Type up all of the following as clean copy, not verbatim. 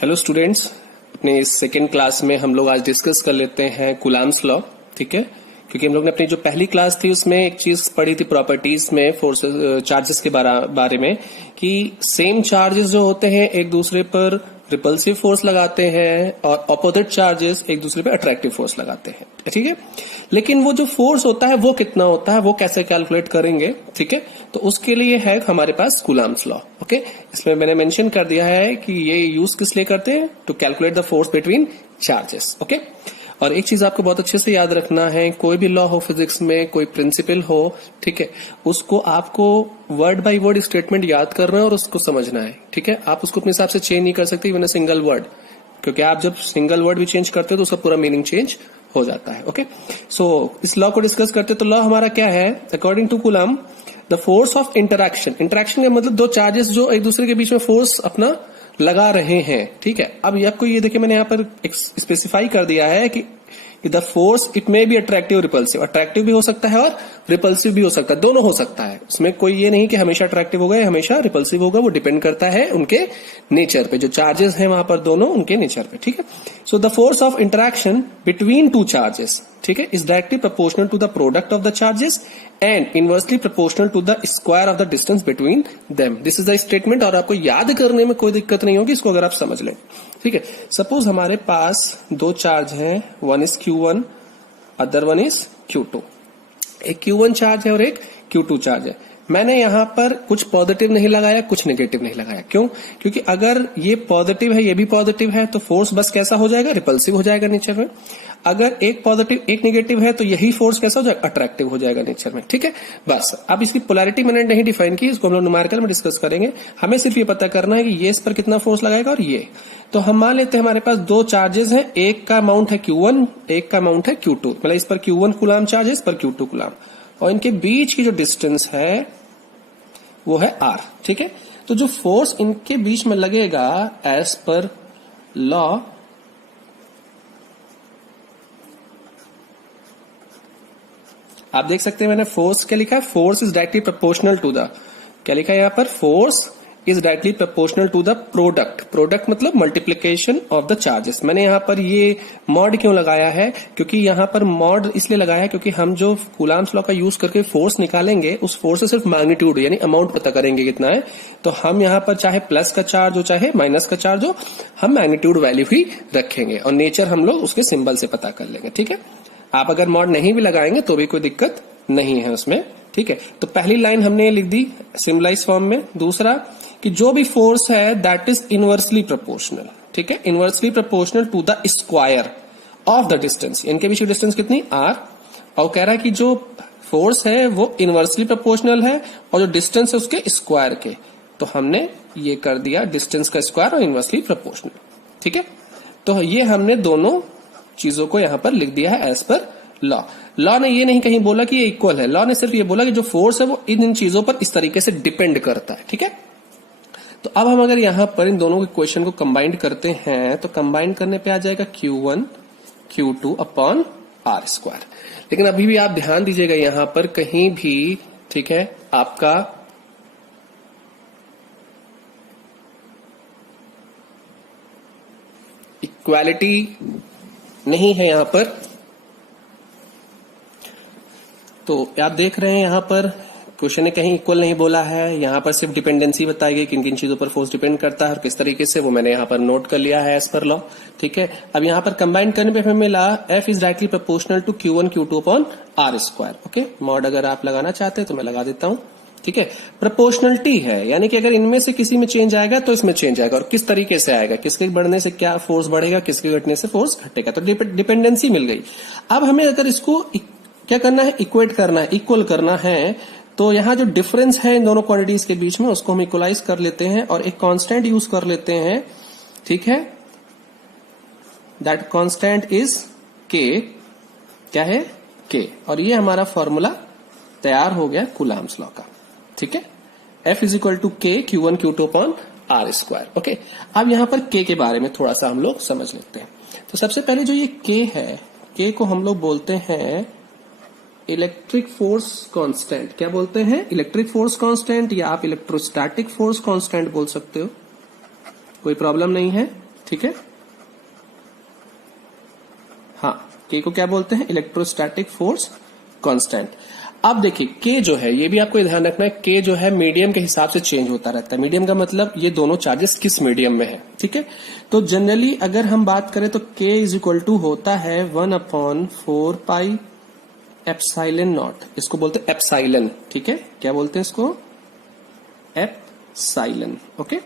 Hello students, अपने इस second class में हम लोग आज डिस्कस कर लेते हैं कूलाम्स लॉ। ठीक है, क्योंकि हम लोग ने अपनी जो पहली क्लास थी उसमें एक चीज पढ़ी थी प्रॉपर्टीज में फोर्सेस चार्जेस के बारे में कि सेम चार्जेस जो होते हैं एक दूसरे पर रिपल्सिव फोर्स लगाते हैं और ऑपोजिट चार्जेस एक दूसरे पर अट्रैक्टिव फोर्स लगाते हैं। ठीक है, लेकिन वो जो फोर्स होता है वो कितना होता है, वो कैसे कैलकुलेट करेंगे। ठीक है, तो उसके लिए है हमारे पास कूलाम्स लॉ। ओके, इसमें मैंने मेंशन कर दिया है कि ये यूज किस लिए करते हैं, to calculate the force between charges. Okay, और एक चीज आपको बहुत अच्छे से याद रखना है, कोई भी लॉ हो फिजिक्स में, कोई प्रिंसिपल हो, ठीक है, उसको आपको वर्ड बाय वर्ड स्टेटमेंट याद करना है और उसको समझना है। ठीक है, आप उसको अपने हिसाब से चेंज नहीं कर सकते इवन अ सिंगल वर्ड, क्योंकि आप जब सिंगल वर्ड भी चेंज करते हो तो उसका पूरा मीनिंग चेंज हो जाता है। ओके, सो इस लॉ को डिस्कस करते तो लॉ हमारा क्या है, according to coulomb the force of interaction. Interaction का मतलब दो चार्जेस जो एक दूसरे के बीच में फोर्स अपना लगा रहे हैं। ठीक है, अब आपको ये देखिए मैंने यहाँ पर स्पेसिफाई कर दिया है कि the force it may be attractive repulsive. Attractive भी हो सकता है और रिपल्सिव भी हो सकता है, दोनों हो सकता है। उसमें कोई ये नहीं कि हमेशा अट्रैक्टिव होगा या हमेशा रिपल्सिव होगा, वो डिपेंड करता है उनके नेचर पे। जो चार्जेस हैं वहां पर दोनों उनके नेचर पे। ठीक है, so the force of interaction between two charges, ठीक है, is directly proportional to the product of the charges and inversely proportional to the square of the distance between them. This is the statement, और आपको याद करने में कोई दिक्कत नहीं होगी इसको अगर आप समझ लें। ठीक है, सपोज हमारे पास दो चार्ज हैं, one is Q1 other one is Q2। एक Q1 चार्ज है और एक Q2 चार्ज है। मैंने यहां पर कुछ पॉजिटिव नहीं लगाया, कुछ नेगेटिव नहीं लगाया। क्यों? क्योंकि अगर ये पॉजिटिव है ये भी पॉजिटिव है तो फोर्स बस कैसा हो जाएगा, रिपल्सिव हो जाएगा नेचर में। अगर एक पॉजिटिव एक नेगेटिव है तो यही फोर्स कैसा हो जाएगा, अट्रैक्टिव हो जाएगा नेचर में। ठीक है, बस अब इसकी पोलैरिटी मैंने नहीं डिफाइन की, इसको हम लोग न्यूमेरिकल में डिस्कस करेंगे। हमें सिर्फ ये पता करना है कि ये इस पर कितना फोर्स लगाएगा और ये। तो हम मान लेते हैं हमारे पास दो चार्जेस हैं, एक का अमाउंट है Q1, एक का अमाउंट है Q2। मतलब इस पर Q1 कूलाम चार्ज है, इस पर Q2 कूलाम, और इनके बीच की जो डिस्टेंस है वो है R। ठीक है, तो जो फोर्स इनके बीच में लगेगा एज पर लॉ, आप देख सकते हैं मैंने फोर्स क्या लिखा है, force is directly proportional to the, क्या लिखा है यहां पर, force is directly proportional to the product. Product मतलब मल्टीप्लीकेशन ऑफ द चार्जेस। मैंने यहां पर ये मॉड क्यों लगाया है, क्योंकि यहां पर मॉड इसलिए लगाया है क्योंकि हम जो कूलाम्स लॉ का यूज करके फोर्स निकालेंगे उस फोर्स से सिर्फ मैग्नीट्यूड यानी अमाउंट पता करेंगे कितना है। तो हम यहां पर चाहे प्लस का चार्ज हो चाहे माइनस का चार्ज हो, हम मैग्नीट्यूड वैल्यू ही रखेंगे और नेचर हम लोग उसके सिंबल से पता कर लेंगे। ठीक है, आप अगर मॉड नहीं भी लगाएंगे तो भी कोई दिक्कत नहीं है उसमें। ठीक है, तो पहली लाइन हमने लिख दी सिंबलाइज फॉर्म में। दूसरा कि जो भी फोर्स है दैट इज इनवर्सली प्रोपोर्शनल। ठीक है, inversely proportional to the square of the distance. इनके बीच की डिस्टेंस कितनी, R, और कह रहा है कि जो फोर्स है वो इनवर्सली प्रोपोर्शनल है और जो डिस्टेंस है उसके स्क्वायर के। तो हमने ये कर दिया डिस्टेंस का स्क्वायर और इनवर्सली प्रोपोर्शनल। ठीक है, तो ये हमने दोनों चीजों को यहां पर लिख दिया है एज पर लॉ। लॉ ने ये नहीं कहीं बोला कि ये इक्वल है, लॉ ने सिर्फ ये बोला कि जो फोर्स है वो इन चीजों पर इस तरीके से डिपेंड करता है। ठीक है, तो अब हम अगर यहां पर इन दोनों के क्वेश्चन को कंबाइन करते हैं तो कंबाइन करने पे आ जाएगा Q1 Q2 upon R square. लेकिन अभी भी आप ध्यान दीजिएगा यहां पर कहीं भी, ठीक है, आपका इक्वालिटी नहीं है यहां पर। तो आप देख रहे हैं यहां पर क्वेश्चन ने कहीं इक्वल नहीं बोला है, यहां पर सिर्फ डिपेंडेंसी बताई गई, किन किन चीजों पर फोर्स डिपेंड करता है और किस तरीके से, वो मैंने यहां पर नोट कर लिया है एज पर लॉ। ठीक है, अब यहां पर कंबाइन करने पे हमें मिला F is directly proportional to Q1 Q2 upon R square. Okay, mod अगर आप लगाना चाहते हैं तो मैं लगा देता हूं। ठीक है, प्रोपोर्शनलिटी है, यानी कि अगर इनमें से किसी में चेंज आएगा तो इसमें चेंज आएगा, और किस तरीके से आएगा, किसके बढ़ने से क्या फोर्स बढ़ेगा, किसके घटने से फोर्स घटेगा। तो डिपेंडेंसी मिल गई। अब हमें अगर इसको क्या करना है, इक्वेट करना है, इक्वल करना है, तो यहां जो डिफरेंस है इन दोनों क्वांटिटीज के बीच में उसको हम इक्वलाइज कर लेते हैं और एक कांस्टेंट यूज कर लेते हैं। ठीक है, दैट कांस्टेंट इज K, क्या है, K, और ये हमारा फॉर्मूला तैयार हो गया कूलाम्स लॉ का। ठीक है, F is equal to K Q1 Q2 upon R square. Okay, अब यहां पर K के बारे में थोड़ा सा हम लोग समझ लेते हैं। तो सबसे पहले जो ये K है, K को हम लोग बोलते हैं इलेक्ट्रिक फोर्स कांस्टेंट। क्या बोलते हैं, इलेक्ट्रिक फोर्स कांस्टेंट, या आप इलेक्ट्रोस्टैटिक फोर्स कांस्टेंट बोल सकते हो, कोई प्रॉब्लम नहीं है। ठीक है। हाँ, के को क्या बोलते हैं? Electrostatic force constant. अब देखिए के जो है, ये भी आपको ध्यान रखना है, के जो है मीडियम के हिसाब से चेंज होता रहता है। मीडियम का मतलब ये दोनों चार्जेस किस मीडियम में है, ठीक है। तो जनरली अगर हम बात करें तो के इज इक्वल टू होता है 1/4 पाई एप्साइलन नॉट। इसको बोलते हैं एप्साइलन, ठीक है। क्या बोलते हैं इसको? Epsilon, okay.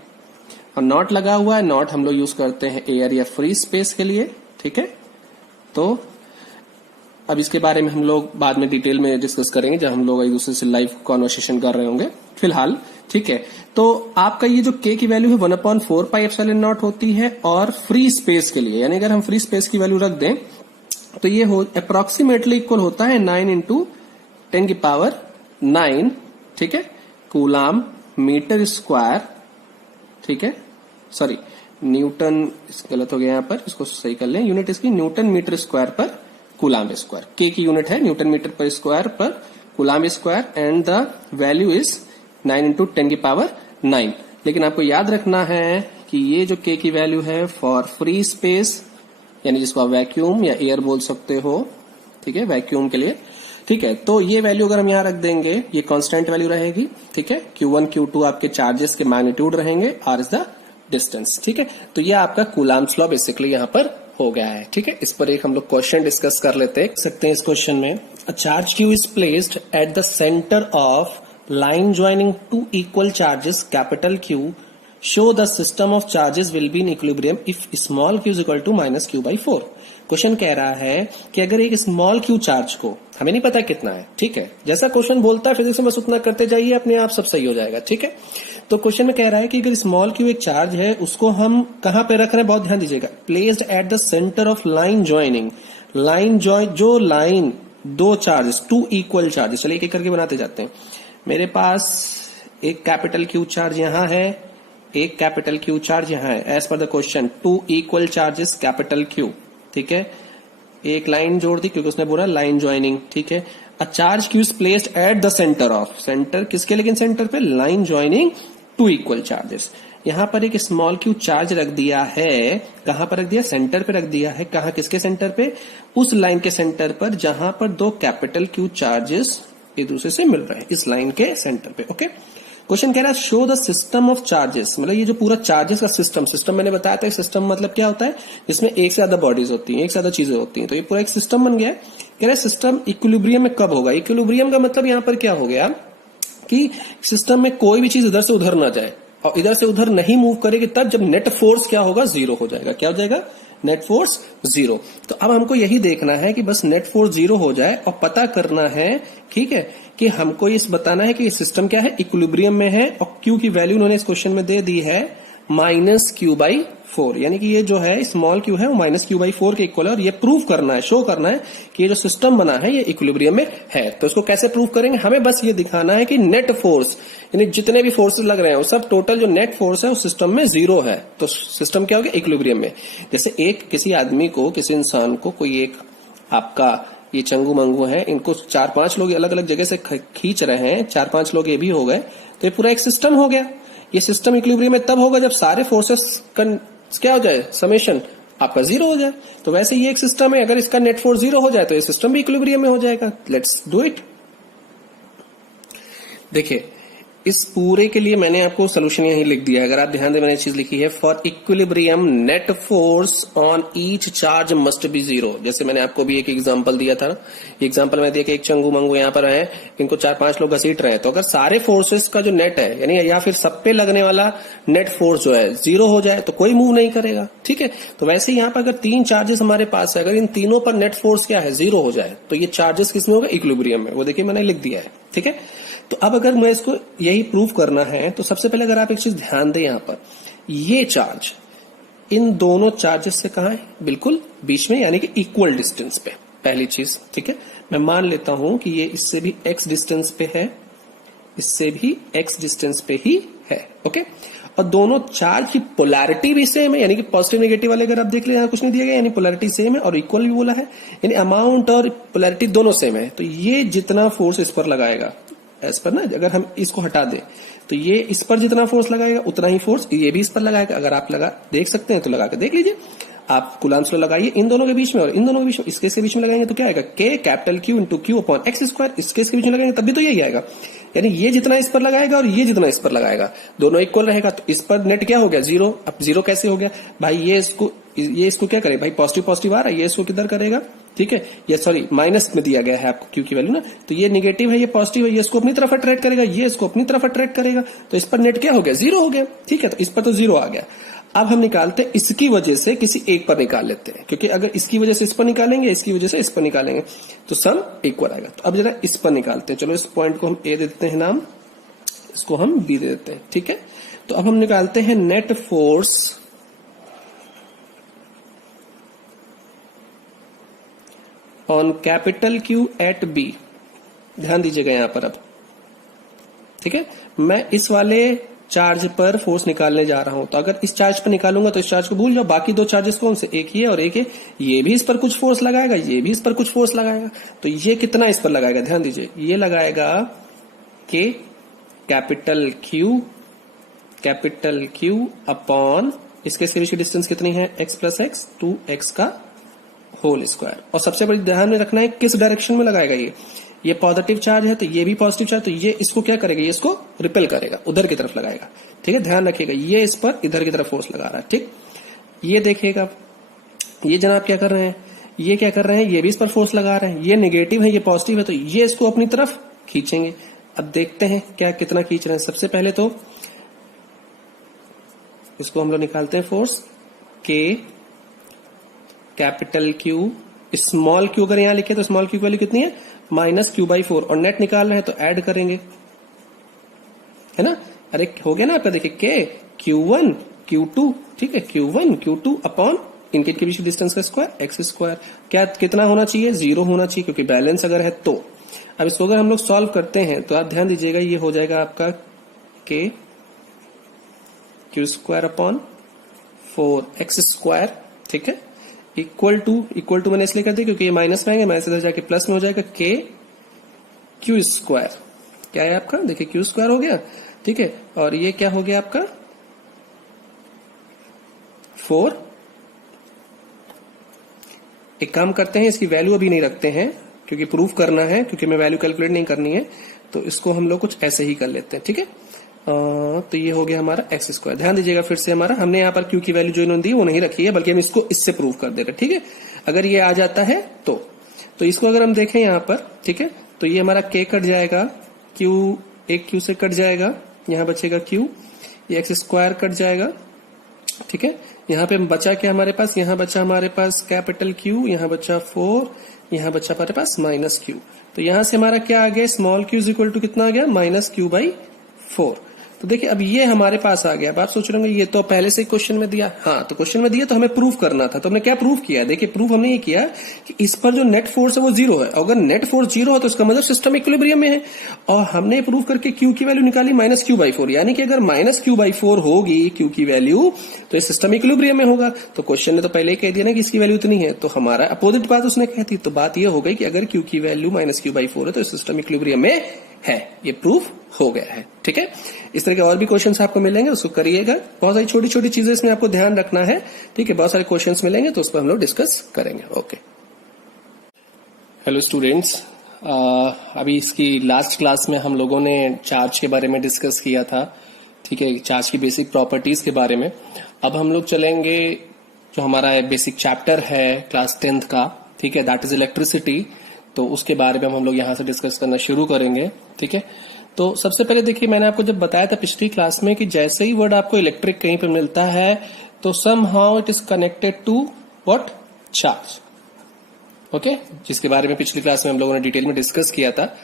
और नॉट लगा हुआ है, नॉट हम लोग यूज करते हैं एयर या फ्री स्पेस के लिए, ठीक है। तो अब इसके बारे में हम लोग बाद में डिटेल में डिस्कस करेंगे जब हम लोग एक दूसरे से लाइव कॉन्वर्सेशन कर रहे होंगे। फिलहाल ठीक है, तो आपका ये जो के की वैल्यू है 1/4 पाई एप्सिलॉन नॉट होती है। और फ्री स्पेस के लिए, यानी अगर हम फ्री स्पेस की वैल्यू रख दें तो ये अप्रोक्सीमेटली इक्वल होता है 9 × 10⁹, ठीक है, कूलाम मीटर स्क्वायर, ठीक है। सॉरी, न्यूटन, गलत हो गया यहां पर, इसको सही कर लें। यूनिट इसकी न्यूटन मीटर स्क्वायर पर कूलाम स्क्वायर। के की यूनिट है न्यूटन मीटर पर स्क्वायर पर coulomb square and the value is 9 × 10⁹। लेकिन आपको याद रखना है कि ये जो के की वैल्यू है फॉर फ्री स्पेस, यानी जिसको आप वैक्यूम या एयर बोल सकते हो, ठीक है, वैक्यूम के लिए, ठीक है। तो ये वैल्यू अगर हम यहां रख देंगे, ये कांस्टेंट वैल्यू रहेगी, ठीक है। Q1 Q2 आपके चार्जेस के मैग्नीट्यूड रहेंगे, R इज द डिस्टेंस, ठीक है। तो ये आपका कूलाम्स लॉ बेसिकली यहां पर हो गया है, ठीक है। इस पर एक हम लोग क्वेश्चन डिस्कस कर लेते हैं। सकते हैं इस क्वेश्चन में, a charge Q is placed at the centre of line joining two equal charges capital Q, show the system of charges will be in equilibrium if small q is equal to -q/4। Question कह रहा है कि अगर एक small q charge को, हमें नहीं पता कितना है, ठीक है, जैसा क्वेश्चन बोलता है फिजिक्स में बस उतना करते जाइए, अपने आप सब सही हो जाएगा, ठीक है। तो क्वेश्चन में कह रहा है कि अगर स्मॉल q एक चार्ज है, उसको हम कहां पे रख रहे हैं, बहुत ध्यान दीजिएगा, placed at the centre of line joining. Line join, जो लाइन दो चार्जेस, टू इक्वल चार्जेस, चलिए एक एक करके बनाते जाते हैं। मेरे पास एक कैपिटल Q चार्ज यहां है, एक कैपिटल Q चार्ज यहां है। एज पर the question, two equal charges capital Q, ठीक है। एक लाइन जोड़ दी क्योंकि उसने बोला लाइन ज्वाइनिंग, ठीक है। अ charge Q is placed at the centre of, centre किसके, लेकिन सेंटर पे line joining two equal charges. यहां पर एक स्मॉल q चार्ज रख दिया है, कहां पर रख दिया, सेंटर पे रख दिया है। कहां, किसके सेंटर पे, उस लाइन के सेंटर पर जहां पर दो कैपिटल Q चार्जेस एक दूसरे से मिल रहे हैं, इस लाइन के सेंटर पे, ओके। क्वेश्चन कह रहा है show the system of charges, मतलब ये जो पूरा चार्जेस का सिस्टम मैंने बताया था, सिस्टम मतलब क्या होता है, जिसमें एक से ज्यादा बॉडीज होती हैं, एक से ज्यादा चीजें होती हैं, तो ये पूरा एक सिस्टम बन गया है। कह रहा है सिस्टम इक्विलिब्रियम में कब होगा। इक्विलिब्रियम का मतलब यहां पर क्या हो गया कि सिस्टम में कोई भी चीज इधर से उधर ना जाए और इधर से उधर नहीं मूव करेगी, तब जब नेट फोर्स क्या होगा, जीरो हो जाएगा। क्या हो जाएगा, नेट फोर्स जीरो। तो अब हमको यही देखना है कि बस नेट फोर्स जीरो हो जाए और पता करना है, ठीक है, कि हमको ये बताना है कि सिस्टम क्या है, इक्विलिब्रियम में है। और Q की वैल्यू उन्होंने इस क्वेश्चन में दे दी है -q/4, यानी कि ये जो है स्मॉल q है वो -q/4 के इक्वल है। और ये प्रूव करना है, शो करना है कि ये जो सिस्टम बना है ये इक्विलिब्रियम में है। तो इसको कैसे प्रूव करेंगे, हमें बस ये दिखाना है कि नेट फोर्स, यानी जितने भी फोर्सेस लग रहे हैं वो सब टोटल जो नेट फोर्स है उस सिस्टम में जीरो है। तो सिस्टम क्या हो गया, इक्विलिब्रियम में। जैसे एक किसी आदमी को, किसी इंसान को कोई एक आपका ये चंगू मंगू है, इनको 4-5 लोग अलग अलग जगह से खींच रहे हैं, 4-5 लोग ये भी हो गए, तो ये पूरा एक सिस्टम हो गया। ये सिस्टम इक्विलिब्रियम में तब होगा जब सारे फोर्सेस क्या हो जाए, समेशन आपका जीरो हो जाए। तो वैसे ये एक सिस्टम है, अगर इसका नेट फोर्स जीरो हो जाए तो ये सिस्टम भी इक्विलिब्रियम में हो जाएगा। Let's do it. देखिए, इस पूरे के लिए मैंने आपको सोल्यूशन यही लिख दिया है, अगर आप ध्यान दें मैंने चीज लिखी है, for equilibrium net force on each charge must be zero. जैसे मैंने आपको भी एक एग्जांपल दिया था ना, एग्जांपल में दिया कि एक चंगू मंगू यहाँ पर है, इनको 4-5 लोग घसीट रहे हैं, तो अगर सारे फोर्सेस का जो नेट है, यानी या फिर सब पे लगने वाला नेट फोर्स जो है जीरो हो जाए तो कोई मूव नहीं करेगा, ठीक है। तो वैसे ही यहाँ पर अगर 3 चार्जेस हमारे पास है, अगर इन तीनों पर नेट फोर्स क्या है, जीरो हो जाए, तो ये चार्जेस किसमें होगा, इक्विलिब्रियम में। वो देखिए मैंने लिख दिया है, ठीक है। तो अब अगर मैं इसको यही प्रूव करना है तो सबसे पहले अगर आप एक चीज ध्यान दें, यहां पर ये चार्ज इन दोनों चार्जेस से कहां है, बिल्कुल बीच में, यानी कि इक्वल डिस्टेंस पे, पहली चीज, ठीक है। मैं मान लेता हूं कि ये इससे भी x डिस्टेंस पे है, इससे भी x डिस्टेंस पे ही है, ओके। और दोनों चार्ज की पोलैरिटी भी सेम है, यानी कि पॉजिटिव नेगेटिव वाले अगर आप देख ले, यहां कुछ नहीं दिया गया, यानी पोलैरिटी सेम है और इक्वल भी बोला है, यानी अमाउंट और पोलैरिटी दोनों सेम है। तो ये जितना फोर्स इस पर लगाएगा एज पर ना, अगर हम इसको हटा दें तो ये इस पर जितना फोर्स लगाएगा उतना ही फोर्स ये भी इस पर लगाएगा। अगर आप देख सकते हैं तो लगा के देख लीजिए। आप कूलम्ब्स लॉ लगाइए इन दोनों के बीच में और इन दोनों के बीच में। इस केस के बीच में लगाएंगे तो क्या आएगा, K capital Q into Q upon x square. इस केस के बीच में लगाएंगे तब भी तो यही आएगा, यानी ये जितना इस पर लगाएगा और ये जितना इस पर लगाएगा दोनों इक्वल रहेगा। तो इस पर नेट क्या हो गया, जीरो। अब जीरो कैसे हो गया भाई, ये इसको क्या करेगा भाई, पॉजिटिव पॉजिटिव आ रहा है, ये इसको किधर करेगा, ठीक है, ये सॉरी माइनस में दिया गया है आपको Q की वैल्यू ना, तो ये निगेटिव है ये पॉजिटिव है, ये इसको अपनी तरफ अट्रैक्ट करेगा, ये इसको अपनी तरफ अट्रैक्ट करेगा। तो इस पर नेट क्या हो गया, जीरो हो गया, ठीक है। तो इस पर तो जीरो आ गया। अब हम निकालते हैं इसकी वजह से किसी एक पर निकाल लेते हैं, क्योंकि अगर इसकी वजह से इस पर निकालेंगे, इसकी वजह से इस पर निकालेंगे तो सम इक्वल आएगा। तो अब जरा इस पर निकालते हैं। चलो इस पॉइंट को हम ए देते हैं नाम, इसको हम बी दे देते हैं, ठीक है। तो अब हम निकालते हैं net force on capital Q at B। ध्यान दीजिएगा यहां पर अब, ठीक है। मैं इस वाले चार्ज पर फोर्स निकालने जा रहा हूं, तो अगर इस चार्ज पर निकालूंगा तो इस चार्ज को भूल जाओ, बाकी दो चार्जेस कौन से, एक ये और एक ये भी इस पर कुछ फोर्स लगाएगा, ये भी इस पर कुछ फोर्स लगाएगा। तो ये कितना इस पर लगाएगा, ध्यान दीजिए, ये लगाएगा K कैपिटल Q अपॉन इसके बीच की डिस्टेंस कितनी है, x प्लस एक्स 2x का होल स्क्वायर। और सबसे बड़ी ध्यान में रखना है किस डायरेक्शन में लगाएगा, ये पॉजिटिव चार्ज है तो ये भी पॉजिटिव चार्ज, तो ये इसको क्या करेगा, ये इसको रिपेल करेगा, उधर की तरफ लगाएगा, ठीक है। ध्यान रखिएगा ये इस पर इधर की तरफ फोर्स लगा रहा है, ठीक। ये देखिएगा, ये जनाब क्या कर रहे हैं, ये क्या कर रहे हैं, ये भी इस पर फोर्स लगा रहे हैं, ये नेगेटिव है ये पॉजिटिव है, तो ये इसको अपनी तरफ खींचेंगे। अब देखते हैं क्या कितना खींच रहे हैं। सबसे पहले तो इसको हम लोग निकालते हैं force K capital Q small q, अगर यहां लिखे तो स्मॉल q की वैल्यू कितनी है, -q/4, और नेट निकाल रहे हैं तो ऐड करेंगे, है ना। अरे हो गया ना आपका, देखिए K Q1 Q2, ठीक है, Q1 Q2 अपॉन इनके बीच डिस्टेंस का स्क्वायर x स्क्वायर। क्या कितना होना चाहिए, 0 होना चाहिए, क्योंकि बैलेंस अगर है तो। अब इसको अगर हम लोग सॉल्व करते हैं तो आप ध्यान दीजिएगा, ये हो जाएगा आपका K Q square upon 4x square, ठीक है, इक्वल टू मैंने इसलिए कर दिया क्योंकि ये माइनस में आएंगे, माइनस इधर जाके प्लस में हो जाएगा K Q स्क्वायर। क्या है आपका, देखिए Q स्क्वायर हो गया, ठीक है, और ये क्या हो गया आपका 4। एक काम करते हैं, इसकी वैल्यू अभी नहीं रखते हैं क्योंकि प्रूफ करना है, क्योंकि मैं वैल्यू कैलकुलेट नहीं करनी है, तो इसको हम लोग कुछ ऐसे ही कर लेते हैं, ठीक है। तो ये हो गया हमारा एक्स स्क्वायर। ध्यान दीजिएगा फिर से, हमारा हमने यहाँ पर Q की वैल्यू जो इन्होंने दी वो नहीं रखी है, बल्कि हम इसको इससे प्रूव कर दे रहे, ठीक है। अगर ये आ जाता है तो इसको अगर हम देखें यहाँ पर, ठीक है, तो ये हमारा K कट जाएगा, एक Q से कट जाएगा, यहाँ बचेगा Q, ये एक्स स्क्वायर कट जाएगा, ठीक है। यहाँ पे बचा क्या हमारे पास, यहाँ बचा हमारे पास कैपिटल Q, यहाँ बचा 4, यहाँ बचा हमारे पास -q। तो यहाँ से हमारा क्या आ गया, स्मॉल q इक्वल टू कितना आ गया, -q/4। तो देखिए अब ये हमारे पास आ गया। अब आप सोच रहे होंगे ये तो पहले से क्वेश्चन में दिया, हाँ तो क्वेश्चन में दिया तो हमें प्रूफ करना था, तो हमने क्या प्रूफ किया, देखिए प्रूफ हमने ये किया कि इस पर जो नेट फोर्स है वो 0 है। अगर नेट फोर्स 0 है तो इसका मतलब सिस्टम इक्विलिब्रियम में है, और हमने प्रूफ करके Q की वैल्यू निकाली -q/4, यानी कि अगर -q/4 होगी Q की वैल्यू तो ये सिस्टम इक्विलिब्रियम में होगा। तो क्वेश्चन ने तो पहले ही कह दिया ना कि इसकी वैल्यू इतनी है, तो हमारा अपोजिट बात उसने कहती, तो बात ये हो गई कि अगर Q की वैल्यू -q/4 है तो सिस्टम इक्विलिब्रियम में है, ये प्रूफ हो गया है, ठीक है। इस तरह के और भी क्वेश्चंस आपको मिलेंगे, उसको करिएगा। बहुत सारी छोटी छोटी चीजें इसमें आपको ध्यान रखना है, ठीक है। बहुत सारे क्वेश्चंस मिलेंगे तो उस पर हम लोग डिस्कस करेंगे। ओके, हेलो स्टूडेंट्स, अभी इसकी लास्ट क्लास में हम लोगों ने चार्ज के बारे में डिस्कस किया था, ठीक है, चार्ज की बेसिक प्रॉपर्टीज के बारे में। अब हम लोग चलेंगे जो हमारा बेसिक चैप्टर है क्लास 10th का, ठीक है, दैट इज इलेक्ट्रिसिटी। तो उसके बारे में हम लोग यहाँ से डिस्कस करना शुरू करेंगे, ठीक है। तो सबसे पहले देखिए, मैंने आपको जब बताया था पिछली क्लास में कि जैसे ही वर्ड आपको इलेक्ट्रिक कहीं पे मिलता है तो somehow it is connected to what, charge, okay, जिसके बारे में पिछली क्लास में हम लोगों ने डिटेल में डिस्कस किया था।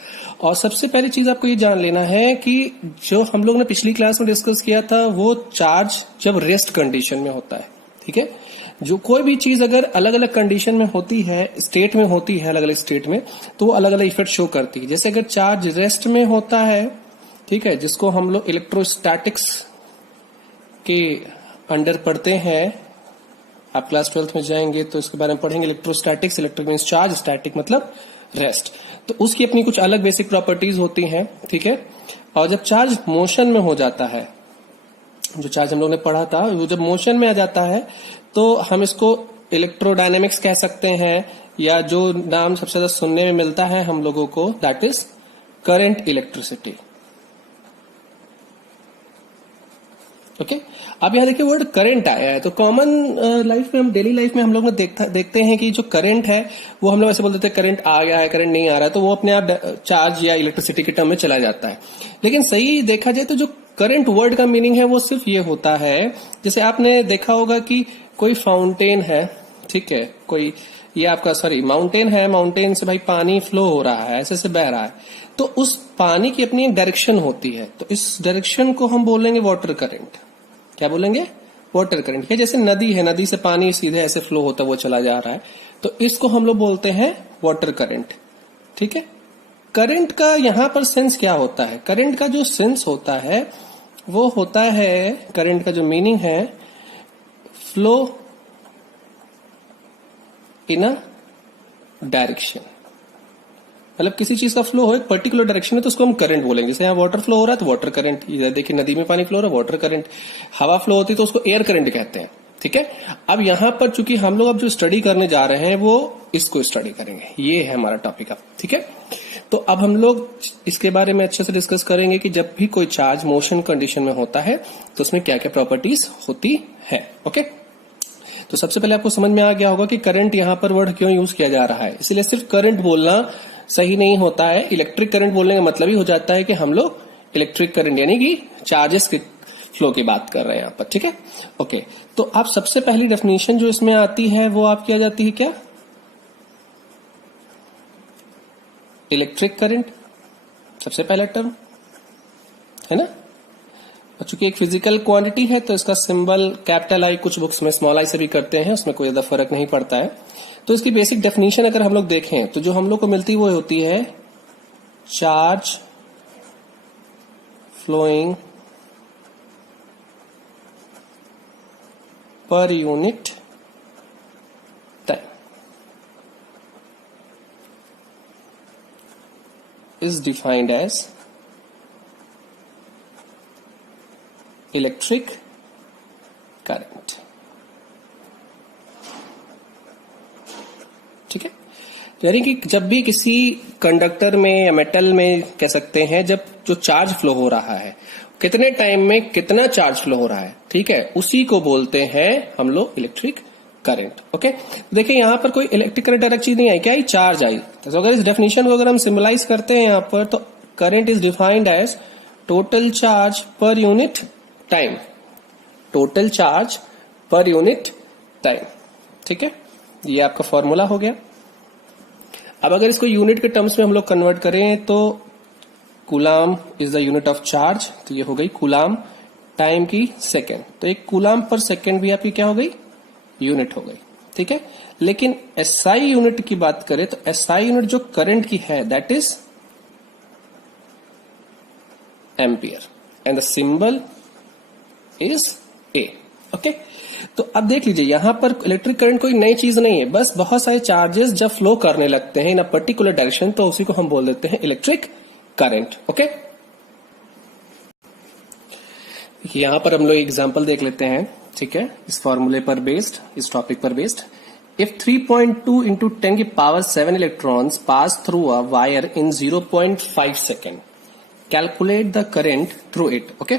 और सबसे पहली चीज आपको ये जान लेना है कि जो हम लोग ने पिछली क्लास में डिस्कस किया था वो चार्ज जब रेस्ट कंडीशन में होता है, ठीक है। जो कोई भी चीज अगर अलग अलग कंडीशन में होती है, स्टेट में होती है, अलग अलग स्टेट में, तो वो अलग अलग इफेक्ट शो करती है। जैसे अगर चार्ज रेस्ट में होता है, ठीक है, जिसको हम लोग इलेक्ट्रोस्टैटिक्स के अंडर पढ़ते हैं, आप क्लास 12th में जाएंगे तो इसके बारे में पढ़ेंगे, electrostatics, electric means charge, static मतलब रेस्ट। तो उसकी अपनी कुछ अलग बेसिक प्रॉपर्टीज होती हैं, ठीक है। और जब चार्ज मोशन में हो जाता है, जो चार्ज हम लोग ने पढ़ा था, वो जब मोशन में आ जाता है तो हम इसको इलेक्ट्रोडायनेमिक्स कह सकते हैं, या जो नाम सबसे ज्यादा सुनने में मिलता है हम लोगों को, that is current electricity. Okay अब यहां देखिए वर्ड करंट आया है, तो कॉमन लाइफ में, हम डेली लाइफ में हम लोग देखते हैं कि जो करंट है वो हम लोग ऐसे बोल देते हैं करंट आ गया है, करंट नहीं आ रहा है, तो वो अपने आप चार्ज या इलेक्ट्रिसिटी के टर्म में चला जाता है। लेकिन सही देखा जाए तो जो करंट वर्ड का मीनिंग है वो सिर्फ ये होता है, जैसे आपने देखा होगा कि कोई फाउंटेन है, ठीक है, कोई ये आपका माउंटेन है, माउंटेन से भाई पानी फ्लो हो रहा है, ऐसे से बह रहा है, तो उस पानी की अपनी एक डायरेक्शन होती है, तो इस डायरेक्शन को हम बोलेंगे वाटर करंट। क्या बोलेंगे? Water current. जैसे नदी है, नदी से पानी सीधे ऐसे फ्लो होता है, वो चला जा रहा है, तो इसको हम लोग बोलते हैं वाटर करंट, ठीक है। करंट का यहां पर सेंस क्या होता है? करंट का जो सेंस होता है वो होता है, करंट का जो मीनिंग है, फ्लो इन अ डायरेक्शन। मतलब किसी चीज का फ्लो हो एक पर्टिकुलर डायरेक्शन में तो उसको हम करंट बोलेंगे। जैसे यहाँ वाटर फ्लो हो रहा है तो वाटर करंट, इधर देखिए नदी में पानी फ्लो हो रहा है, वाटर करंट। हवा फ्लो होती है तो उसको एयर करंट कहते हैं, ठीक है। अब यहां पर चूंकि हम लोग अब जो स्टडी करने जा रहे हैं वो इसको स्टडी करेंगे, ये है हमारा टॉपिक अब, ठीक है। तो अब हम लोग इसके बारे में अच्छे से डिस्कस करेंगे कि जब भी कोई चार्ज मोशन कंडीशन में होता है तो उसमें क्या क्या प्रॉपर्टीज होती है, ओके। तो सबसे पहले आपको समझ में आ गया होगा कि करंट यहां पर वर्ड क्यों यूज किया जा रहा है। इसलिए सिर्फ करंट बोलना सही नहीं होता है, इलेक्ट्रिक करंट बोलने का मतलब ही हो जाता है कि हम लोग इलेक्ट्रिक करंट यानी कि चार्जेस के फ्लो की बात कर रहे हैं यहां पर, ठीक है, ओके। तो आप सबसे पहली डेफिनेशन जो इसमें आती है वो आप क्या जाती है, क्या? इलेक्ट्रिक करंट, सबसे पहला टर्म है ना। और चूंकि एक फिजिकल क्वांटिटी है तो इसका सिंबल कैपिटल आई, कुछ बुक्स में स्मॉल आई से भी करते हैं, उसमें कोई ज्यादा फर्क नहीं पड़ता है। तो इसकी बेसिक डेफिनेशन अगर हम लोग देखें तो जो हम लोग को मिलती है वो होती है चार्ज फ्लोइंग पर unit time is defined as electric current, ठीक है। यानी कि जब भी किसी कंडक्टर में या मेटल में कह सकते हैं, जब जो चार्ज फ्लो हो रहा है, कितने टाइम में कितना चार्ज फ्लो हो रहा है, ठीक है, उसी को बोलते हैं हम लोग इलेक्ट्रिक करंट, ओके। देखिए यहां पर कोई इलेक्ट्रिक करंट अलग चीज नहीं आई, क्या आई? Charge I. तो अगर इस डेफिनेशन को अगर हम सिंबलाइज करते हैं यहां पर, तो current is defined as total charge पर यूनिट टाइम, टोटल चार्ज पर यूनिट टाइम, ठीक है। ये आपका फॉर्मूला हो गया। अब अगर इसको यूनिट के टर्म्स में हम लोग कन्वर्ट करें तो coulomb is the unit of charge, तो ये हो गई कूलाम, टाइम की सेकेंड, तो एक कूलाम पर सेकेंड भी आपकी क्या हो गई? यूनिट हो गई, ठीक है। लेकिन एसआई यूनिट की बात करें तो एसआई यूनिट जो करंट की है that is ampere and the symbol is a, okay. तो अब देख लीजिए यहां पर इलेक्ट्रिक करंट कोई नई चीज नहीं है, बस बहुत सारे चार्जेस जब फ्लो करने लगते हैं इन अ पर्टिकुलर डायरेक्शन तो उसी को हम बोल देते हैं इलेक्ट्रिक करंट, ओके। यहां पर हम लोग एग्जांपल देख लेते हैं, ठीक है, इस फॉर्मूले पर बेस्ड, इस टॉपिक पर बेस्ड। इफ 3.2 इंटू 10 की power 7 electrons pass through a wire in 0.5 second, calculate the current through it, okay.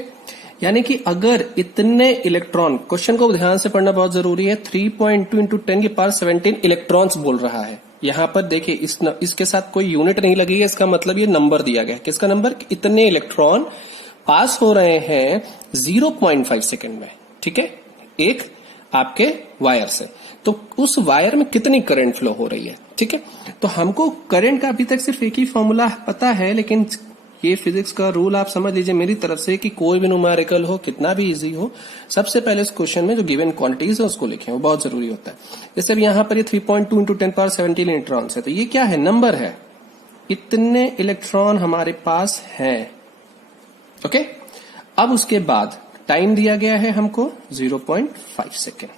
यानी कि अगर इतने इलेक्ट्रॉन, क्वेश्चन को ध्यान से पढ़ना बहुत जरूरी है, 3.2 इंटू 10 की पावर 17 इलेक्ट्रॉन्स बोल रहा है। यहां पर देखिए इसके साथ कोई यूनिट नहीं लगी है, इसका मतलब ये नंबर दिया गया है। किसका नंबर? इतने इलेक्ट्रॉन पास हो रहे हैं 0.5 सेकेंड में, ठीक है, एक आपके वायर से। तो उस वायर में कितनी करंट फ्लो हो रही है, ठीक है। तो हमको करंट का अभी तक सिर्फ एक ही फॉर्मूला पता है, लेकिन ये फिजिक्स का रूल आप समझ लीजिए मेरी तरफ से कि कोई भी न्यूमेरिकल हो, कितना भी इजी हो, सबसे पहले इस क्वेश्चन में जो गिवन क्वांटिटीज है उसको लिखें, वो बहुत जरूरी होता है। जैसे अब यहां पर ये 3.2 इंटू 10 पावर 17 इलेक्ट्रॉन्स है, तो ये क्या है? नंबर है, इतने इलेक्ट्रॉन हमारे पास है, ओके। अब उसके बाद टाइम दिया गया है हमको 0.5 सेकेंड,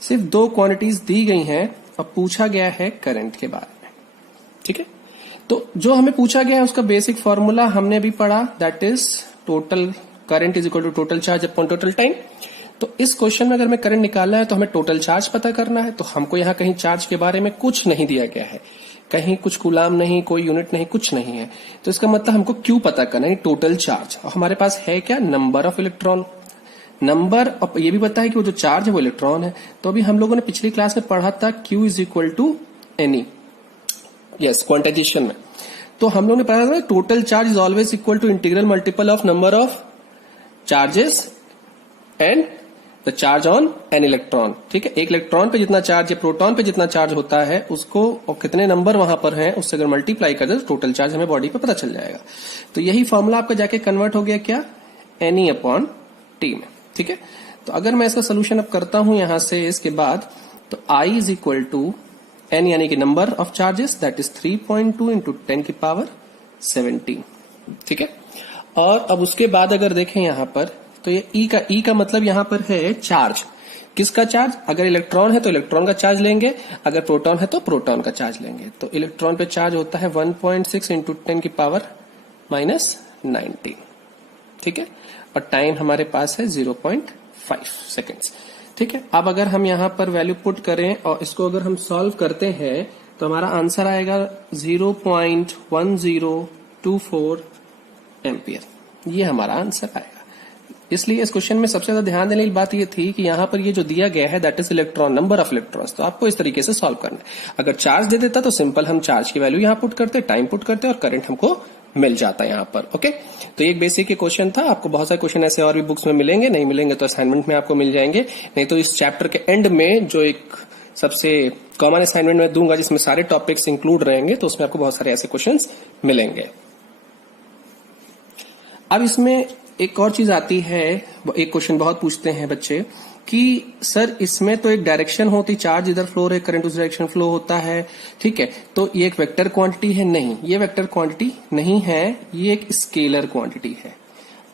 सिर्फ दो क्वांटिटीज दी गई हैं और पूछा गया है करंट के बारे में, ठीक है। तो जो हमें पूछा गया है उसका बेसिक फॉर्मूला हमने अभी पढ़ा, that is total current is equal to total charge upon total time. तो इस क्वेश्चन में अगर हमें करंट निकालना है तो हमें टोटल चार्ज पता करना है। तो हमको यहाँ कहीं चार्ज के बारे में कुछ नहीं दिया गया है, कहीं कुछ कूलाम नहीं, कोई यूनिट नहीं, कुछ नहीं है। तो इसका मतलब हमको क्यू पता करना है, टोटल चार्ज। और हमारे पास है क्या, number of electron, number of, ये भी पता है कि वो जो चार्ज है वो इलेक्ट्रॉन है। तो अभी हम लोगों ने पिछली क्लास में पढ़ा था Q is equal to any, yes, quantization में। तो हम लोग ने पढ़ा था total charge is always equal to integral multiple of number of charges and the charge on an electron. ठीक है, एक इलेक्ट्रॉन पे जितना चार्ज है, प्रोटॉन पे जितना चार्ज होता है उसको, और कितने नंबर वहां पर हैं उससे अगर मल्टीप्लाई कर दे तो टोटल चार्ज हमें बॉडी पे पता चल जाएगा। तो यही फॉर्मूला आपका जाके कन्वर्ट हो गया क्या, एनी अपॉन टी में। ठीक है, तो अगर मैं इसका सोल्यूशन अब करता हूं यहां से इसके बाद, तो I is equal to N यानी कि number of charges, that is 3.2 into 10 की पावर 17। ठीक है, और अब उसके बाद अगर देखें यहां पर तो ये ई का मतलब यहां पर है चार्ज। किसका चार्ज, अगर इलेक्ट्रॉन है तो इलेक्ट्रॉन का चार्ज लेंगे, अगर प्रोटॉन है तो प्रोटॉन का चार्ज लेंगे। तो इलेक्ट्रॉन पे चार्ज होता है 1.6 इंटू 10 की पावर -19। ठीक है, और टाइम हमारे पास है 0.5 सेकेंड्स। ठीक है, अब अगर हम यहां पर वैल्यू पुट करें और इसको अगर हम सॉल्व करते हैं तो हमारा आंसर आएगा 0.1024 एम्पियर। ये हमारा आंसर आएगा। इसलिए इस क्वेश्चन में सबसे ज्यादा ध्यान देने की बात ये थी कि यहां पर ये जो दिया गया है that is electron, number of electrons. तो आपको इस तरीके से सॉल्व करना है। अगर चार्ज दे देता तो सिंपल हम चार्ज की वैल्यू यहां पुट करते, टाइम पुट करते और करंट हमको मिल जाता है यहां पर। ओके, तो एक बेसिक क्वेश्चन था। आपको बहुत सारे क्वेश्चन ऐसे और भी बुक्स में मिलेंगे, नहीं मिलेंगे तो असाइनमेंट में आपको मिल जाएंगे, नहीं तो इस चैप्टर के एंड में जो एक सबसे कॉमन असाइनमेंट में दूंगा जिसमें सारे टॉपिक्स इंक्लूड रहेंगे, तो उसमें आपको बहुत सारे ऐसे क्वेश्चन मिलेंगे। अब इसमें एक और चीज आती है, एक क्वेश्चन बहुत पूछते हैं बच्चे कि सर इसमें तो एक डायरेक्शन होती, चार्ज इधर फ्लो है, करंट उस डायरेक्शन फ्लो होता है। ठीक है, तो ये एक वेक्टर क्वांटिटी है? नहीं, ये वेक्टर क्वांटिटी नहीं है, ये एक स्केलर क्वांटिटी है।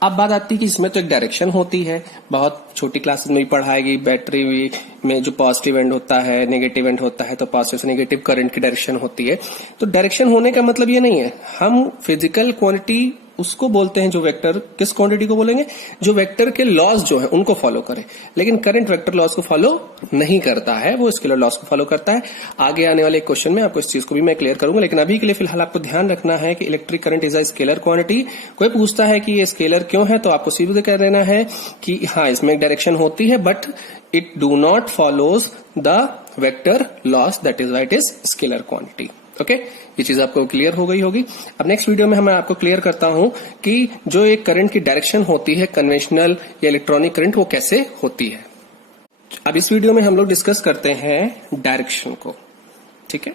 अब बात आती है कि इसमें तो एक डायरेक्शन होती है, बहुत छोटी क्लासेस में भी पढ़ाएगी, बैटरी में जो पॉजिटिव एंड होता है, नेगेटिव एंड होता है, तो पॉजिटिव से नेगेटिव करंट की डायरेक्शन होती है। तो डायरेक्शन होने का मतलब ये नहीं है, हम फिजिकल क्वांटिटी उसको बोलते हैं जो वेक्टर, किस क्वांटिटी को बोलेंगे, जो वेक्टर के लॉज जो है उनको फॉलो करे। लेकिन करंट वेक्टर लॉज को फॉलो नहीं करता है, वो स्केलर लॉज को फॉलो करता है। आगे आने वाले क्वेश्चन में आपको इस चीज को भी मैं क्लियर करूंगा, लेकिन अभी के लिए फिलहाल आपको ध्यान रखना है कि electric current is a scalar quantity. कोई पूछता है कि ये स्केलर क्यों है, तो आपको सीधे कर देना है कि हाँ, इसमें एक डायरेक्शन होती है but it do not follows the vector laws, that is why it is scalar quantity. Okay, ये चीज आपको क्लियर हो गई होगी। अब नेक्स्ट वीडियो में मैं आपको क्लियर करता हूं कि जो एक करंट की डायरेक्शन होती है, कन्वेंशनल या इलेक्ट्रॉनिक करंट, वो कैसे होती है। अब इस वीडियो में हम लोग डिस्कस करते हैं डायरेक्शन को। ठीक है,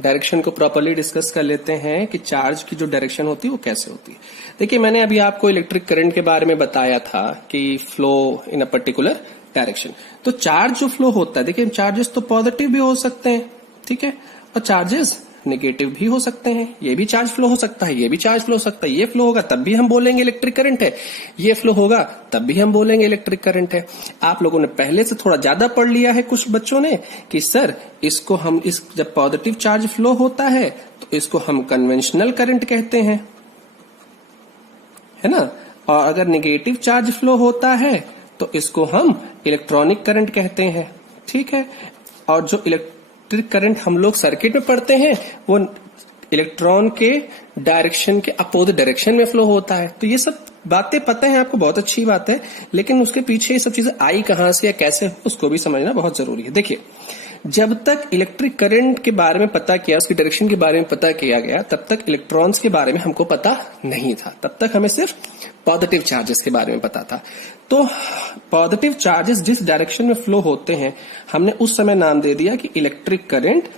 डायरेक्शन को प्रॉपर्ली डिस्कस कर लेते हैं कि चार्ज की जो डायरेक्शन होती है वो कैसे होती है। देखिए, मैंने अभी आपको इलेक्ट्रिक करंट के बारे में बताया था कि flow in a particular direction. तो चार्ज जो फ्लो होता है, देखिए चार्जेस तो पॉजिटिव भी हो सकते हैं, ठीक है, और चार्जेस नेगेटिव भी हो सकते हैं। ये भी चार्ज फ्लो हो सकता है, ये भी चार्ज फ्लो हो सकता है। ये फ्लो होगा तब भी हम बोलेंगे इलेक्ट्रिक करंट है, ये फ्लो होगा तब भी हम बोलेंगे इलेक्ट्रिक करंट है। आप लोगों ने पहले से थोड़ा ज्यादा पढ़ लिया है कुछ बच्चों ने कि सर इसको हम जब पॉजिटिव चार्ज फ्लो होता है तो इसको हम कन्वेंशनल करंट कहते हैं, है ना, और अगर नेगेटिव चार्ज फ्लो होता है तो इसको हम इलेक्ट्रॉनिक करंट कहते हैं। ठीक है, और जो इलेक्ट्रिक करंट हम लोग सर्किट में पढ़ते हैं वो इलेक्ट्रॉन के डायरेक्शन के अपोजिट डायरेक्शन में फ्लो होता है। तो ये सब बातें पता है आपको, बहुत अच्छी बात है, लेकिन उसके पीछे ये सब चीजें आई कहां से या कैसे, उसको भी समझना बहुत जरूरी है। देखिए, जब तक इलेक्ट्रिक करंट के बारे में पता किया, उसकी डायरेक्शन के बारे में पता किया गया, तब तक इलेक्ट्रॉन्स के बारे में हमको पता नहीं था। तब तक हमें सिर्फ पॉजिटिव चार्जेस के बारे में पता था। तो पॉजिटिव चार्जेस जिस डायरेक्शन में फ्लो होते हैं, हमने उस समय नाम दे दिया कि इलेक्ट्रिक करंट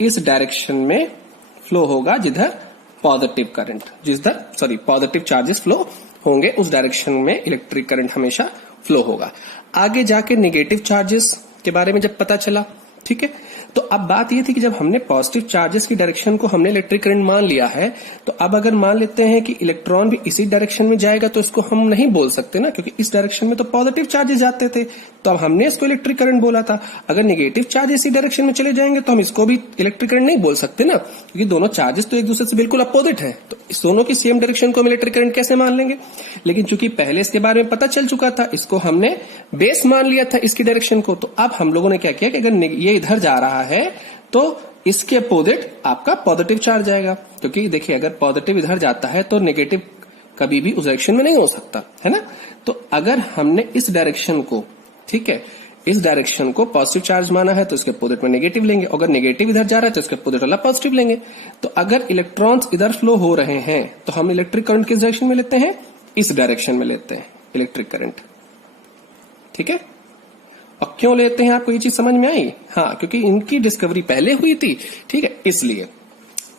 इस डायरेक्शन में फ्लो होगा जिधर positive current, positive charges flow होंगे, उस डायरेक्शन में इलेक्ट्रिक करंट हमेशा फ्लो होगा। आगे जाके नेगेटिव चार्जेस के बारे में जब पता चला ठीक है। तो अब बात ये थी कि जब हमने पॉजिटिव चार्जेस की डायरेक्शन को हमने इलेक्ट्रिक करंट मान लिया है, तो अब अगर मान लेते हैं कि इलेक्ट्रॉन भी इसी डायरेक्शन में जाएगा तो इसको हम नहीं बोल सकते ना, क्योंकि इस डायरेक्शन में तो पॉजिटिव चार्जेस जाते थे, तो अब हमने इसको इलेक्ट्रिक करंट बोला था। अगर नेगेटिव चार्ज इसी डायरेक्शन में चले जाएंगे तो हम इसको भी इलेक्ट्रिक करंट नहीं बोल सकते ना, क्योंकि दोनों चार्जेस तो एक दूसरे से बिल्कुल अपोजिट है। तो इस दोनों की सेम डायरेक्शन को हम इलेक्ट्रिक करंट कैसे मान लेंगे? लेकिन चूंकि पहले इसके बारे में पता चल चुका था, इसको हमने बेस मान लिया था इसकी डायरेक्शन को, तो अब हम लोगों ने क्या किया कि अगर ये इधर जा रहा है तो इसके अपोजिट आपका पॉजिटिव चार्ज आएगा, क्योंकि देखिए अगर पॉजिटिव इधर जाता है तो नेगेटिव कभी भी उस डायरेक्शन में नहीं हो सकता है ना। तो अगर हमने इस डायरेक्शन को, ठीक है, इस डायरेक्शन को पॉजिटिव चार्ज माना है तो इसके अपोजिट में नेगेटिव लेंगे, अगर नेगेटिव इधर जा रहा है तो इसके अपोजिट वाला पॉजिटिव लेंगे। तो अगर इलेक्ट्रॉन्स इधर फ्लो हो रहे हैं तो हम इलेक्ट्रिक करंट किस डायरेक्शन में लेते हैं? इस डायरेक्शन में लेते हैं इलेक्ट्रिक करंट, ठीक है। और क्यों लेते हैं, आपको ये चीज समझ में आई? हाँ, क्योंकि इनकी डिस्कवरी पहले हुई थी, ठीक है, इसलिए।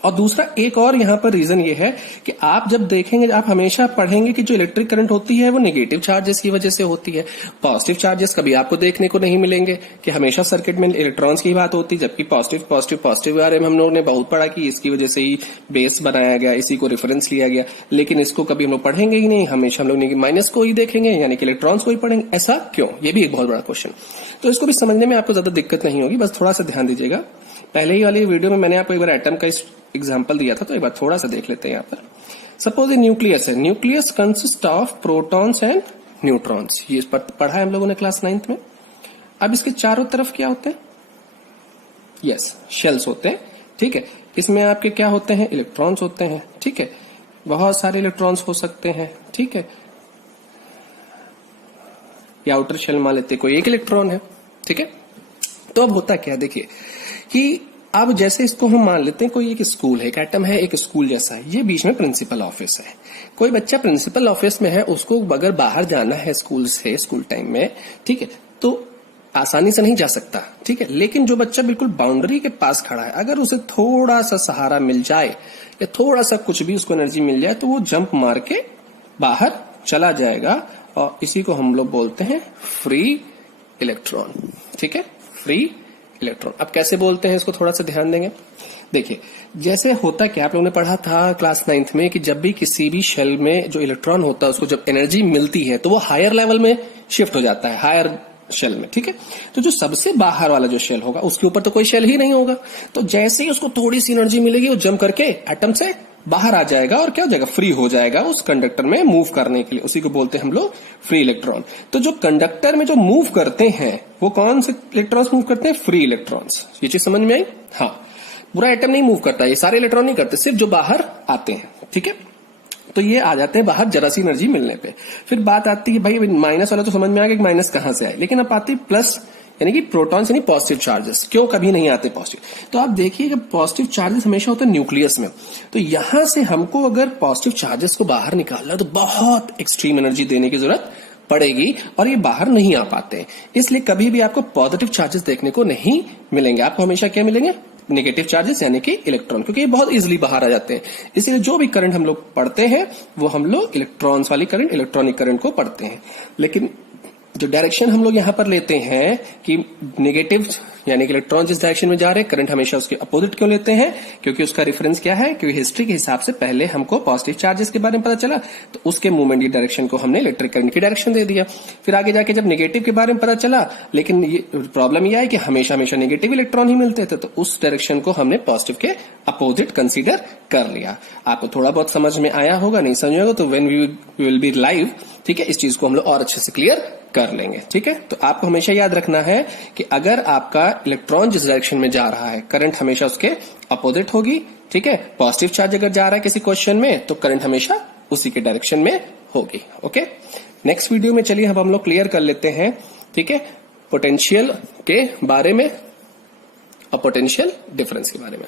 और दूसरा एक और यहां पर रीजन ये है कि आप जब देखेंगे, आप हमेशा पढ़ेंगे कि जो इलेक्ट्रिक करंट होती है वो नेगेटिव चार्जेस की वजह से होती है। पॉजिटिव चार्जेस कभी आपको देखने को नहीं मिलेंगे, कि हमेशा सर्किट में इलेक्ट्रॉन्स की बात होती है, जबकि पॉजिटिव पॉजिटिव पॉजिटिव के बारे में हम लोगों ने बहुत पढ़ा कि इसकी वजह से ही बेस बनाया गया, इसी को रेफरेंस लिया गया। लेकिन इसको कभी हम लोग पढ़ेंगे ही नहीं, हमेशा हम लोग माइनस को ही देखेंगे, यानी कि इलेक्ट्रॉन्स को ही पढ़ेंगे। ऐसा क्यों? ये भी एक बहुत बड़ा क्वेश्चन। तो इसको भी समझने में आपको ज्यादा दिक्कत नहीं होगी, बस थोड़ा सा ध्यान दीजिएगा। पहले ही वाली वीडियो में मैंने आपको एक बार एटम का एग्जाम्पल दिया था, तो एक बार थोड़ा सा देख लेते हैं यहाँ पर। सपोज ये न्यूक्लियस है, nucleus consist of protons and neutrons, ये पढ़ा है हम लोगों ने क्लास 9th में। अब इसके चारों तरफ क्या होते हैं? यस, शेल्स होते हैं, ठीक है। इसमें आपके क्या होते हैं? इलेक्ट्रॉन्स होते हैं, ठीक है। बहुत सारे इलेक्ट्रॉन्स हो सकते हैं, ठीक है। या आउटर शेल मान लेते कोई एक इलेक्ट्रॉन है, ठीक है। तो अब होता क्या, देखिए कि अब जैसे इसको हम मान लेते हैं कोई एक स्कूल है, एक एटम है, एक स्कूल जैसा है, ये बीच में प्रिंसिपल ऑफिस है। कोई बच्चा प्रिंसिपल ऑफिस में है, उसको अगर बाहर जाना है स्कूल से, स्कूल टाइम में, ठीक है, तो आसानी से नहीं जा सकता, ठीक है। लेकिन जो बच्चा बिल्कुल बाउंड्री के पास खड़ा है, अगर उसे थोड़ा सा सहारा मिल जाए या थोड़ा सा कुछ भी उसको एनर्जी मिल जाए तो वो जंप मार के बाहर चला जाएगा, और इसी को हम लोग बोलते हैं फ्री इलेक्ट्रॉन, ठीक है, फ्री इलेक्ट्रॉन। अब कैसे बोलते हैं इसको थोड़ा सा ध्यान देंगे। देखिए जैसे होता क्या, आप लोगों ने पढ़ा था क्लास 9th में कि जब भी किसी भी शेल में जो इलेक्ट्रॉन होता है उसको जब एनर्जी मिलती है तो वो हायर लेवल में शिफ्ट हो जाता है, हायर शेल में, ठीक है। तो जो सबसे बाहर वाला जो शेल होगा उसके ऊपर तो कोई शेल ही नहीं होगा, तो जैसे ही उसको थोड़ी सी एनर्जी मिलेगी वो जंप करके एटम से बाहर आ जाएगा और क्या हो जाएगा? फ्री हो जाएगा उस कंडक्टर में मूव करने के लिए, उसी को बोलते हैं हम लोग फ्री इलेक्ट्रॉन। तो जो कंडक्टर में जो मूव करते हैं वो कौन से इलेक्ट्रॉन्स मूव करते हैं? Free electrons. ये चीज समझ में आई? हाँ, पूरा एटम नहीं मूव करता, ये सारे इलेक्ट्रॉन नहीं करते, सिर्फ जो बाहर आते हैं, ठीक है। तो ये आ जाते हैं बाहर जरा सी एनर्जी मिलने पे। फिर बात आती है भाई माइनस वाला तो समझ में आ गया माइनस कहां से आए, लेकिन अब आती है प्लस, यानी कि प्रोटॉन्स यानी पॉजिटिव चार्जेस। क्यों कभी नहीं आते पॉजिटिव? तो आप देखिए जब पॉजिटिव चार्जेस हमेशा होते हैं न्यूक्लियस में, तो यहां से हमको अगर पॉजिटिव चार्जेस को बाहर निकालना है तो बहुत एक्सट्रीम एनर्जी देने की जरूरत पड़ेगी, और ये बाहर नहीं आ पाते। इसलिए कभी भी आपको पॉजिटिव चार्जेस देखने को नहीं मिलेंगे, आपको हमेशा क्या मिलेंगे? नेगेटिव चार्जेस यानी कि इलेक्ट्रॉन, क्योंकि ये बहुत इजीली बाहर आ जाते हैं। इसलिए जो भी करंट हम लोग पढ़ते हैं वो हम लोग इलेक्ट्रॉन्स वाली करंट, इलेक्ट्रॉनिक करंट को पढ़ते हैं। लेकिन जो डायरेक्शन हम लोग यहां पर लेते हैं कि नेगेटिव यानी कि इलेक्ट्रॉन जिस डायरेक्शन में जा रहे हैं, करंट हमेशा उसके अपोजिट क्यों लेते हैं? क्योंकि उसका रेफरेंस क्या है? क्योंकि हिस्ट्री के हिसाब से पहले हमको पॉजिटिव चार्जेस के बारे में पता चला, तो उसके मूवमेंट की डायरेक्शन को हमने इलेक्ट्रिक करंट की डायरेक्शन दे दिया। फिर आगे जाके जब नेगेटिव के बारे में पता चला, लेकिन ये प्रॉब्लम यह है कि हमेशा हमेशा नेगेटिव इलेक्ट्रॉन ही मिलते थे, तो उस डायरेक्शन को हमने पॉजिटिव के अपोजिट कंसीडर कर लिया। आपको थोड़ा बहुत समझ में आया होगा, नहीं समझ होगा तो when we will be live, ठीक है, इस चीज को हम लोग और अच्छे से क्लियर कर लेंगे, ठीक है। तो आपको हमेशा याद रखना है कि अगर आपका इलेक्ट्रॉन जिस डायरेक्शन में जा रहा है, करंट हमेशा उसके अपोजिट होगी, ठीक है। पॉजिटिव चार्ज अगर जा रहा है किसी क्वेश्चन में तो करंट हमेशा उसी के डायरेक्शन में होगी, ओके। नेक्स्ट वीडियो में चलिए अब हम लोग क्लियर कर लेते हैं, ठीक है, पोटेंशियल के बारे में और पोटेंशियल डिफरेंस के बारे में।